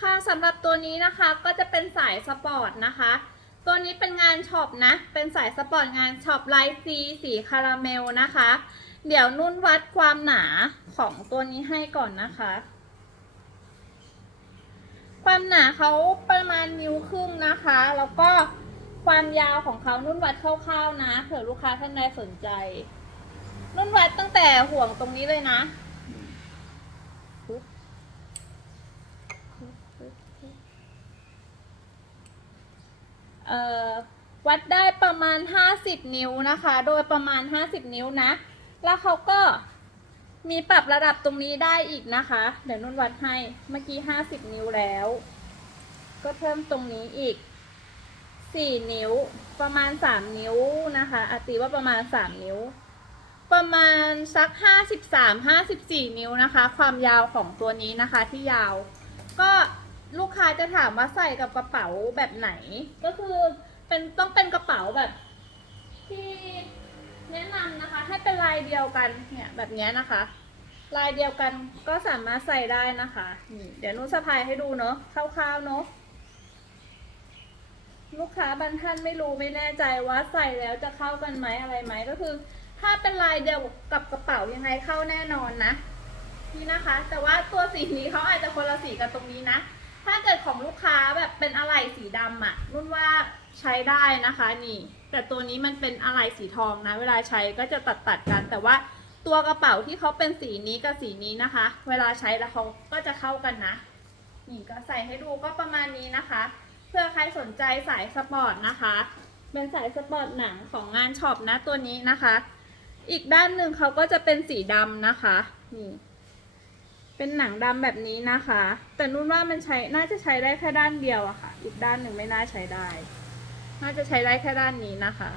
ค่ะสำหรับตัวนี้นะคะก็จะเป็นสายสปอร์ตนะคะ ตัวนี้เป็นงานช็อปนะ เป็นสายสปอร์ตงานช็อปลายซีสีคาราเมลนะคะ เดี๋ยวนุ่นวัดความหนาของตัวนี้ให้ก่อนนะคะ ความหนาเขาประมาณนิ้วครึ่งนะคะ แล้วก็ความยาวของเขานุ่นวัดคร่าวๆนะเผื่อลูกค้าท่านใดสนใจ นุ่นวัดตั้งแต่ห่วงตรงนี้เลยนะ เอ่อวัดได้ประมาณ 50 นิ้วนะคะ โดยประมาณ 50 นิ้วนะ แล้วเขาก็มีปรับระดับตรงนี้ได้อีกนะคะ เดี๋ยวนุ่นวัดให้ เมื่อกี้ 50 นิ้วแล้ว ก็เพิ่มตรงนี้อีก 4 นิ้ว ประมาณ 3 นิ้วนะคะอาตีว่าประมาณ 3 นิ้ว ประมาณสัก 53 54 นิ้วนะคะ ความยาวของตัวนี้นะคะที่ยาว ลูกค้าจะถามว่าใส่กับกระเป๋าแบบไหน ก็คือเป็นต้องเป็นกระเป๋าแบบ ที่แนะนำนะคะ ให้เป็นลายเดียวกันเนี่ยแบบนี้นะคะ ลายเดียวกันก็สามารถใส่ได้นะคะนี่เดี๋ยวนุสะพายให้ดูเนาะคร่าวๆเนาะลูกค้าบางท่านไม่รู้ไม่แน่ใจว่าใส่แล้วจะเข้ากันไหมอะไรไหมก็คือ ถ้าเป็นลายเดียวกับกระเป๋ายังไงเข้าแน่นอนนะนี่นะคะ แต่ว่าตัวสีนี้เขาอาจจะคนละสีกับตรงนี้นะ ถ้าเกิดของลูกค้าแบบเป็นอะไหล่สีดำอะรุ่นว่าใช้ได้นะคะนี่ แต่ตัวนี้มันเป็นอะไหล่สีทองนะ เวลาใช้ก็จะตัดตัดกัน แต่ว่าตัวกระเป๋าที่เขาเป็นสีนี้กับสีนี้นะคะ เวลาใช้แล้วเขาก็จะเข้ากันนะนี่ก็ใส่ให้ดูก็ประมาณนี้นะคะ เพื่อใครสนใจสายสปอร์ตนะคะ เป็นสายสปอร์ตหนังของงานช็อปนะตัวนี้นะคะ อีกด้านหนึ่งเขาก็จะเป็นสีดำนะคะนี่ เป็นหนังดำแบบนี้นะคะ แต่นุ่นว่ามันใช้น่าจะใช้ได้แค่ด้านเดียวอะค่ะ อีกด้านหนึ่งไม่น่าใช้ได้ น่าจะใช้ได้แค่ด้านนี้นะคะ